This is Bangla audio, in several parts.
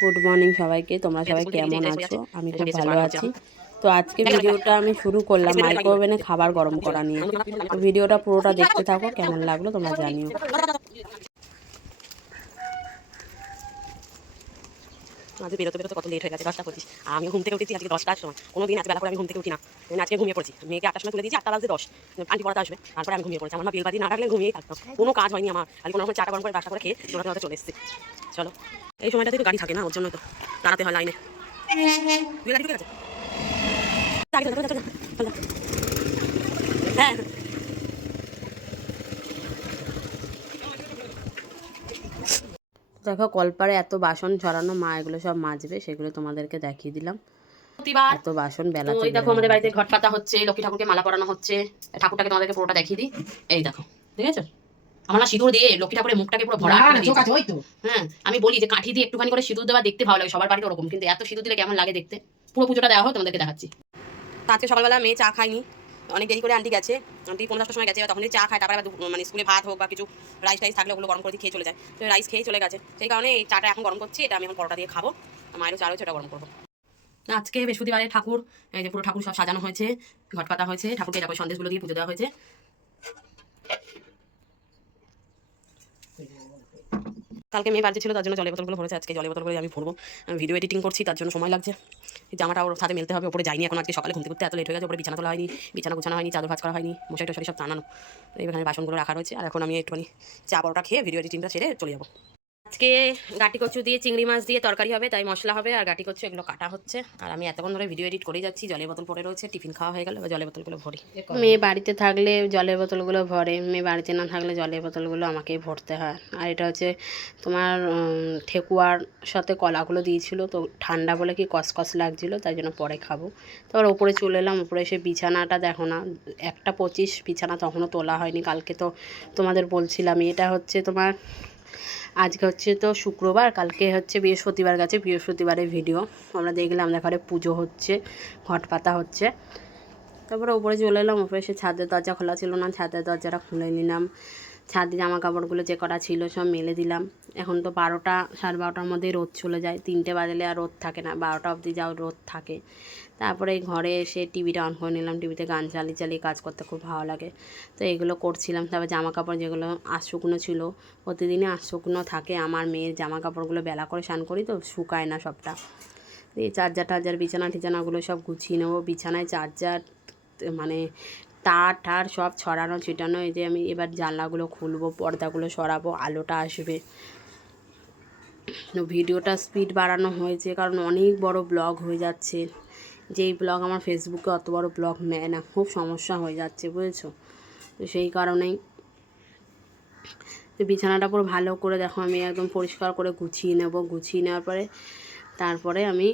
গুড মর্নিং সবাইকে। তোমরা সবাই কেমন আছো? আমি খুব ভালো আছি। তো আজকে ভিডিওটা আমি শুরু করলাম মাইক্রো ওভেনে খাবার গরম করা নিয়ে। ভিডিওটা পুরোটা দেখতে থাকো কেমন লাগল তোমরা জানিও। আজকে বেরোতে বেরোতে কত লেট হয়ে গেছে দশটা পঁচিশ। আমি ঘুম থেকে উঠেছি আজকে দশটার সময়। কোনো দিন আজ বেলা করে আমি ঘুম থেকে উঠি না। আমি আজকে ঘুমিয়ে পড়েছি। মেয়েকে আটটার সময় তুলে দিয়েছি আটটা বাজে দশ। আন্টি পড়াতে আসবে তারপরে আমি ঘুমিয়ে পড়েছি। আমার বেলবাদি না রাখলে ঘুমিয়েই থাকতাম। কোনো কাজ হয়নি আমার। আজকে কোনো রকম চাটা গরম করে বাসা করে খেয়ে দৌড়াতে চলে এসেছি। চলো। এই সময়টাতে তো গাড়ি থাকে না ওর জন্য তো দাঁড়াতে হয় লাইনে। গাড়ি ঢুকে গেছে? চলে, চলে, চলে, চলে। হ্যাঁ। দেখো কলপারে এত বাসন ছড়ানো মা এগুলো সব মাজবে সেগুলো তোমাদেরকে দেখিয়ে দিলাম। এত বাসন বেলা দেখো আমাদের বাড়িতে ঘট পাতা হচ্ছে লক্ষ্মী ঠাকুরকে মালা পরানো হচ্ছে ঠাকুরটাকে তোমাদেরকে পুরোটা দেখিয়ে দিই। এই দেখো ঠিক আছে আমার না সিঁদুর দিয়ে লক্ষ্মী ঠাকুরের মুখটাকে পুরো ভরা হ্যাঁ আমি বলি যে কাঠি দিয়ে একটুখানি করে সিঁদুর দেওয়া দেখতে ভালো লাগে সবার বাড়িতে ওরকম কিন্তু এত সিঁদুর দিলে কেমন লাগে দেখতে? পুরো পুজোটা দেওয়া হয় তোমাদেরকে দেখাচ্ছি। আজকে সকালবেলা মেয়ে চা খায়নি। অনেক দেরি করে আন্টি গেছে। আন্টি পনেরো দশটার সময় গেছে তখন চা খায়, তারপরে মানে স্কুলে ভাত হোক বা কিছু রাইস টাইস থাকলে ওগুলো গরম করে খেয়ে চলে যায়। তো রাইস খেয়ে চলে গেছে। সেই কারণে এই চাটা এখন গরম করছি, এটা আমি এখন পরোটা দিয়ে খাব। মায়েরও চা রয়েছে ওটা গরম করব। আজকে বৃহস্পতিবারে ঠাকুর, এই যে পুরো ঠাকুর সব সাজানো হয়েছে, ঘটপাতা হয়েছে, ঠাকুরকে সন্দেশগুলো দিয়ে পুজো দেওয়া হয়েছে। কালকে মেয়ে বাড়িতে ছিল, তার জন্য জলের বোতলগুলো ভরেছে, আজকে জলের বোতলগুলো আমি ভরবো। ভিডিও এডিটিং করছি, তার জন্য সময় লাগছে। জামাটা ওর সাথে মেলতে হবে, ওপরে যাইনি এখন আজকে সকালে ঘুমতে ঘুরতে এত লেট হয়ে গেছে, ওপরে বিছানা তোলা হয়নি, বিছানা গোছানো হয়নি, চাদর ভাজ করা হয়নি মশাই টশারি সব টানানো। তো এখানে বাসনগুলো রাখা রয়েছে, আর এখন আমি একটুখানি চা, পরোটা খেয়ে ভিডিও এডিটিংটা সেরে চলে যাব। আজকে গাটি কচু দিয়ে চিংড়ি মাছ দিয়ে তরকারি হবে, তাই মশলা হবে আর গাটি কচু এগুলো কাটা হচ্ছে। আর আমি এতক্ষণ ধরে ভিডিও এডিট করে যাচ্ছি, জলের বোতল পড়ে রয়েছে টিফিন খাওয়া হয়ে গেল জলের বোতলগুলো ভরি। মেয়ে বাড়িতে থাকলে জলের বোতলগুলো ভরে, মেয়ে বাড়িতে না থাকলে জলের বোতলগুলো আমাকেই ভরতে হয়। আর এটা হচ্ছে তোমার ঠেকুয়ার সাথে কলাগুলো দিয়েছিল, তো ঠান্ডা বলে কি কসকস লাগছিল, তাই জন্য পরে খাব। তারপর ওপরে চলে এলাম, ওপরে এসে বিছানাটা দেখো না, একটা পঁচিশ বিছানা তখনও তোলা হয়নি, কালকে তো তোমাদের বলছিলাম এটা হচ্ছে তোমার আজকে হচ্ছে তো শুক্রবার, কালকে হচ্ছে বৃহস্পতিবার গেছে, বৃহস্পতিবারের ভিডিও আমরা দেখলাম ঘরে পুজো হচ্ছে, ঘট পাতা হচ্ছে। তারপরে উপরে চলে এলাম, উপরে এসে ছাদের দরজা খোলা ছিল না, ছাদের দরজাটা খুলে নিলাম। ছাদে জামা কাপড়গুলো যে কটা ছিল সব মেলে দিলাম। এখন তো বারোটা, সাড়ে বারোটার মধ্যে রোদ চলে যায়। তিনটে বাজলে আর রোদ থাকে না। বারোটা অবধি যাও রোদ থাকে। তারপরে ঘরে এসে টিভিটা অন করে নিলাম। টিভিতে গান চালিয়ে চালিয়ে কাজ করতে খুব ভালো লাগে। তো এগুলো করছিলাম। তারপর জামা কাপড় যেগুলো আশুকনো ছিল, প্রতিদিনই আশুকনো থাকে। আমার মেয়ের জামা কাপড়গুলো বেলা করে স্নান করি তো শুকায় না সবটা। এই চার্জার টার্জার, বিছানা টিছানাগুলো সব গুছিয়ে নেব। বিছানায় চার্জার মানে তার টার সব ছড়ানো, ছিটানো, এই যে আমি এবার জানলাগুলো খুলবো, পর্দাগুলো সরাবো, আলোটা আসবে। ভিডিওটা স্পিড বাড়ানো হয়েছে, কারণ অনেক বড় ব্লগ হয়ে যাচ্ছে। যেই ব্লগ আমার ফেসবুকে অত বড় ব্লগ নেয় না, খুব সমস্যা হয়ে যাচ্ছে, বুঝেছ? তো সেই কারণেই তো বিছানাটা পুরো ভালো করে দেখো, আমি একদম পরিষ্কার করে গুছিয়ে নেব। গুছিয়ে নেওয়ার পরে, তারপরে আমি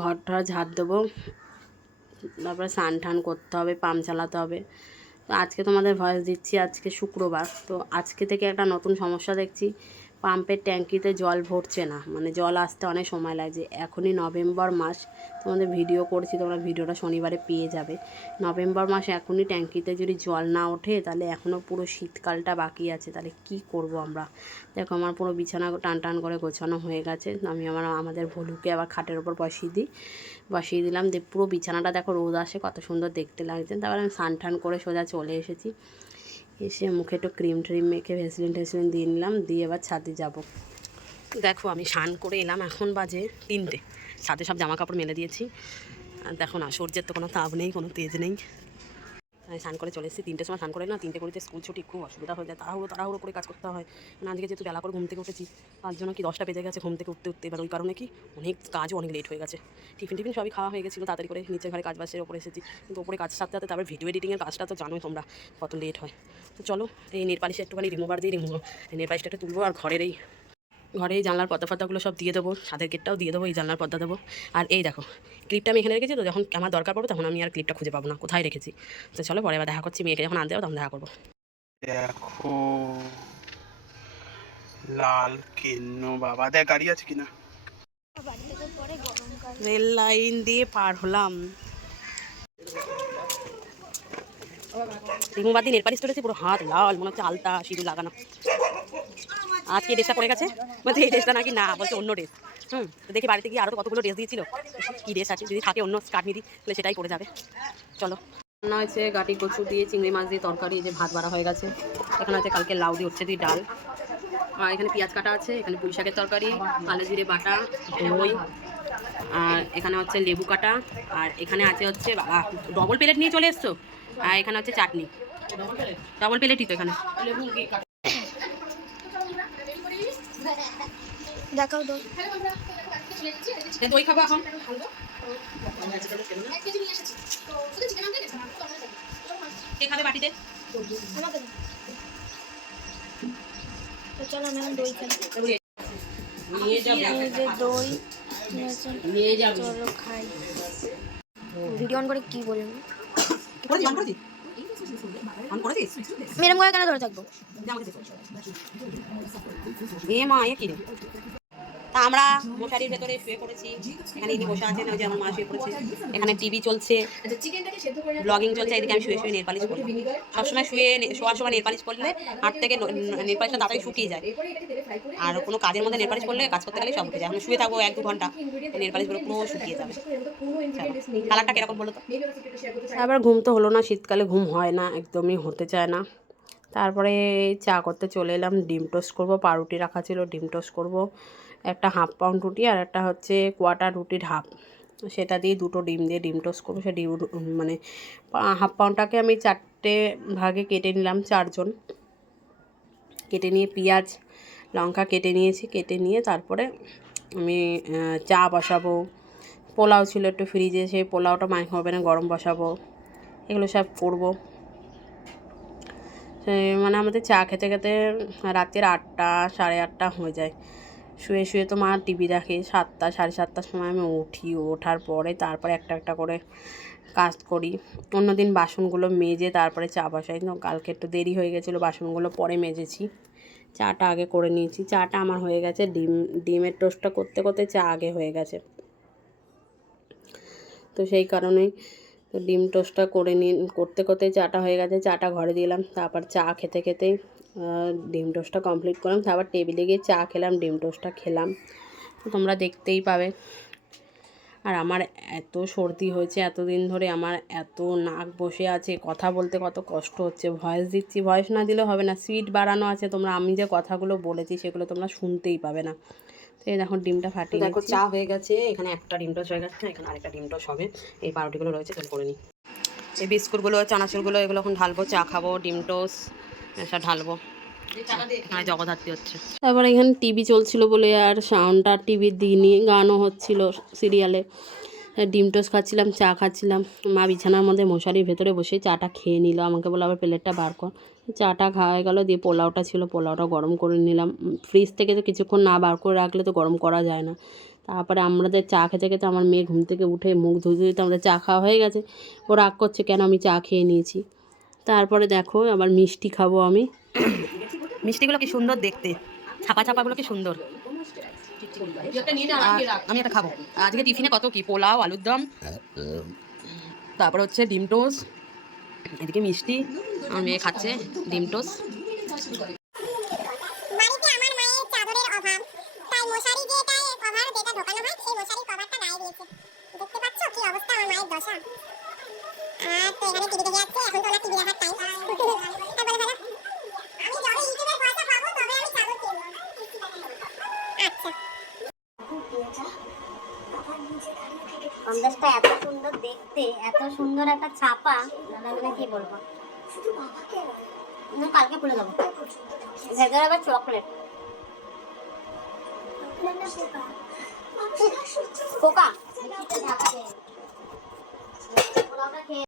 ঘরটা ঝাড় দেবো। তারপরে স্নান টান করতে হবে, পাম্প চালাতে হবে। তো আজকে তোমাদের ভয়েস দিচ্ছি, আজকে শুক্রবার। তো আজকে থেকে একটা নতুন সমস্যা দেখছি। পাম্পের ট্যাঙ্কিতে জল ভরছে না। মানে জল আসতে অনেক সময় লাগছে এখনই নভেম্বর মাস, তোমাদের ভিডিও করছি, তোমরা ভিডিওটা শনিবারে পেয়ে যাবে। নভেম্বর মাস এখনই ট্যাঙ্কিতে যদি জল না ওঠে, তাহলে এখনও পুরো শীতকালটা বাকি আছে। তাহলে কি করব আমরা? দেখো, আমার পুরো বিছানা টান টান করে গোছানো হয়ে গেছে। আমি আমার, আমাদের ভলুকে আবার খাটের ওপর বসিয়ে দিই। বসিয়ে দিলাম। দিয়ে পুরো বিছানাটা দেখো রোদ আসে, কত সুন্দর দেখতে লাগছে। তারপর আমি টান করে সোজা চলে এসেছি। এসে মুখে একটু ক্রিম ট্রিম মেখে ভেসলিন টেসলিন দিয়ে নিলাম, দিয়ে এবার ছাদে যাব। দেখো আমি স্নান করে এলাম, এখন বাজে তিনটে। ছাদে সব জামা কাপড় মেলে দিয়েছি। আর দেখো না, সূর্যের তো কোনো তাপ নেই, কোনো তেজ নেই। স্নান করে চলে এসেছি। তিনটের সময় স্নান করে না তিনটে করিতে স্কুল ছুটি, খুব অসুবিধা হয়ে যায়। তাড়াহুড়ো তাড়াহুড়ো করে কাজ করতে হয়। কারণ আজকে যেহেতু বেলা করে ঘুম থেকে উঠেছি, তার জন্য কি দশটা বেজে গেছে ঘুম থেকে উঠতে উঠতে। এবার ওই কারণে কি অনেক কাজও অনেক লেট হয়ে গেছে। টিফিন টিফিন সবই খাওয়া হয়ে গেছিল। তাড়াতাড়ি করে নিচে ঘরে কাজ বাসের ওপরে এসেছি। কিন্তু ওপরে কাজ সাথে সাথে তারপর ভিডিও এডিটিংয়ের কাজটা তো জানোই তোমরা, কত লেট হয়। তো চলো, এই নেট পালিশে একটুখানি রিমুভার দিয়ে রিমুভ নেট পালিশটা তুলবো আর ঘরের এই ঘরে এই জানলার পর্দা ফর্দাগুলো সব দিয়ে দেবো ছাদের গেটটাও দিয়ে দেবো এই জানলার পর্দা দেবো। আর এই দেখো ক্লিপটা আমি এখানে রেখেছি তো যখন আমার দরকার পড়বে তখন আমি আর ক্লিপটা খুঁজে পাবো না কোথায় রেখেছি? তো চলো পরে দেখা করছি মেয়েকে যখন আনতে যাব তখন দেখা করব। দেখো লাল কেন্ন বাবা দেখ গাড়ি আছে কিনা? রেল লাইন দিয়ে পার হলাম। রিমুভার দিয়ে নেট পালিশ পুরো হাত লাল মনে হচ্ছে আলতা সিঁদুর লাগানো। আজকে এই ড্রেসটা পরে গেছে? বলছে এই ড্রেসটা নাকি না বলছে অন্য ড্রেস। হুম তো দেখি বাড়িতে গিয়ে আরও তো কতগুলো ড্রেস দিয়েছিল। কী ড্রেস আছে? যদি থাকে অন্য কাটনি দিই তাহলে সেটাই পরে যাবে। চলো। রান্না হয়েছে গাটি কচু দিয়ে চিংড়ি মাছ দিয়ে তরকারি যে ভাত বাড়া হয়ে গেছে। এখানে আছে কালকে লাউ দিয়ে উঠছে দিয়ে ডাল। আর এখানে পেঁয়াজ কাটা আছে এখানে পুঁই শাকের তরকারি কালো জিরে বাটা দই আর এখানে হচ্ছে লেবু কাটা আর এখানে আছে হচ্ছে ডবল প্লেট নিয়ে চলে এসছো? আর এখানে হচ্ছে চাটনি। ডবল প্লেটই তো এখানে। দেখাও তো দই খাব এখন। কে খাবে বাটিতে? আমাকে দাও। তো চলো এখন দই খাই। নিয়ে যাবে দই নিয়ে যাবে। চলো খাই। ভিডিও অন করে কি বলব করেছি অন করেছি অন করেছিস মেরম করে কেন ধরে থাকব? এ মা এ কি রে? তা আমরা মশারির ভেতরে শুয়ে পড়েছি। এখানে ইনি বসে আছেন, ওই যে আমার মা শুয়ে পড়েছে। এখানে টিভি চলছে। ব্লগিং চলছে, এদিকে আমি শুয়ে শুয়ে নেল পালিশ করি সবসময় শুয়ে শোয়ার সময় নেল পালিশ করলে হাত থেকে নেল পালিশটা তাড়াতাড়ি শুকিয়ে যায়। আর কোনো কাজের মধ্যে নেল পালিশ করলে কাজ করতে গেলে সব উঠে যায়। এখন শুয়ে থাকব এক দু ঘণ্টা নেল পালিশগুলো পুরো শুকিয়ে যাবে। কালারটা কীরকম বলো তো? আবার ঘুম তো হলো না, শীতকালে ঘুম হয় না, একদমই হতে চায় না। তারপরে চা করতে চলে এলাম, ডিম টোস্ট করব, পাউরুটি রাখা ছিল, ডিম টোস্ট করব। একটা হাফ পাউন্ড রুটি আর একটা হচ্ছে কোয়াটার রুটির হাফ সেটা দিয়ে দুটো ডিম দিয়ে ডিম টোস্ট করব। সে ডিম মানে হাফ পাউন্ডটাকে আমি চারটে ভাগে কেটে নিলাম, চারজন। কেটে নিয়ে পেঁয়াজ, লঙ্কা কেটে নিয়েছি। কেটে নিয়ে তারপরে আমি চা বসাবো। পোলাও ছিল একটু ফ্রিজে সেই পোলাওটা মাইক্রো ওভেনে গরম বসাবো। এগুলো সব করব। মানে আমাদের চা খেতে খেতে রাতের আটটা, সাড়ে আটটা হয়ে যায়। শুয়ে শুয়ে তো মা টিভি দেখে সাতটা, সাড়ে সাতটার সময় আমি উঠি। ওঠার পরে তারপরে একটা একটা করে কাজ করি। অন্যদিন বাসনগুলো মেজে তারপরে চা বসাই। কালকে একটু দেরি হয়ে গেছিল, বাসনগুলো পরে মেজেছি। চাটা আগে করে নিয়েছি। চাটা আমার হয়ে গেছে ডিম, ডিমের টোস্টটা করতে করতে চা আগে হয়ে গেছে। তো সেই কারণেই তো ডিম টোস্টটা করে নিয়ে, করতে করতে চাটা হয়ে গেছে। চাটা ঘরে দিলাম। তারপর চা খেতে, খেতেই ডিম টোস্টটা কমপ্লিট করলাম। তারপর টেবিলে গিয়ে চা খেলাম ডিম টোস্টটা খেলাম। তো তোমরা দেখতেই পাবে। আর আমার এত সর্দি হয়েছে এতদিন ধরে আমার এত নাক বসে আছে কথা বলতে কত কষ্ট হচ্ছে। ভয়েস দিচ্ছি ভয়েস না দিলে হবে না। সুইট বাড়ানো আছে তোমরা। আমি যে কথাগুলো বলেছি সেগুলো তোমরা শুনতেই পাবে না। তো এই দেখো ডিমটা ফাটিয়ে দেখো চা হয়ে গেছে। এখানে একটা ডিম টোস্ট হয়ে গেছে এখানে আরেকটা ডিম টোস্ট হবে। এই পাউরুটিগুলো রয়েছে তাহলে করে নিই এই বিস্কুটগুলো চানাচুরগুলো এগুলো এখন ঢালবো চা খাব ডিম টোস্ট। এসব ঢালবো। তারপর এখানে টিভি চলছিল বলে আর সাউন্ডটা টিভির দিইনি গানও হচ্ছিল সিরিয়ালে। ডিম টোস্ট খাচ্ছিলাম, চা খাচ্ছিলাম। মা বিছানার মধ্যে মশারির ভেতরে বসে চাটা খেয়ে নিল। আমাকে বলে আবার প্লেটটা বার কর। চাটা খাওয়া গেলো, দিয়ে পোলাওটা ছিল। পোলাওটা গরম করে নিলাম। ফ্রিজ থেকে তো কিছুক্ষণ না বার করে রাখলে তো গরম করা যায় না। তারপরে আমাদের চা খেতে খেতে আমার মেয়ে ঘুম থেকে উঠে মুখ ধুতে ধুতে আমাদের চা খাওয়া হয়ে গেছে। ও রাগ করছে, কেন আমি চা খেয়ে নিয়েছি? তারপরে দেখো আবার মিষ্টি খাব আমি। মিষ্টিগুলো কি সুন্দর দেখতে। ছাপা ছাপাগুলো কি সুন্দর। আমি এটা খাব। আজকে টিফিনে কত কি? পোলাও আলুর দম। তারপর হচ্ছে ডিম টোস্ট। এদিকে মিষ্টি। আমার মেয়ে খাচ্ছে ডিম টোস্ট। বাড়িতে আমার মায়ের চাদরের অভাব। তাই মশারি যেটাই কভার যেটা ঢোকানো হয় সেই মশারি কভারটা গায়ে দিয়েছে। দেখতে পাচ্ছ কি অবস্থা আমার মায়ের দশা? আর তো এখানে টিভি এত সুন্দর দেখতে এত সুন্দর একটা ছাপা মানে কি বলব? না, কালকে খুলে দেবো। ভেতরে আবার চকলেট পোকা।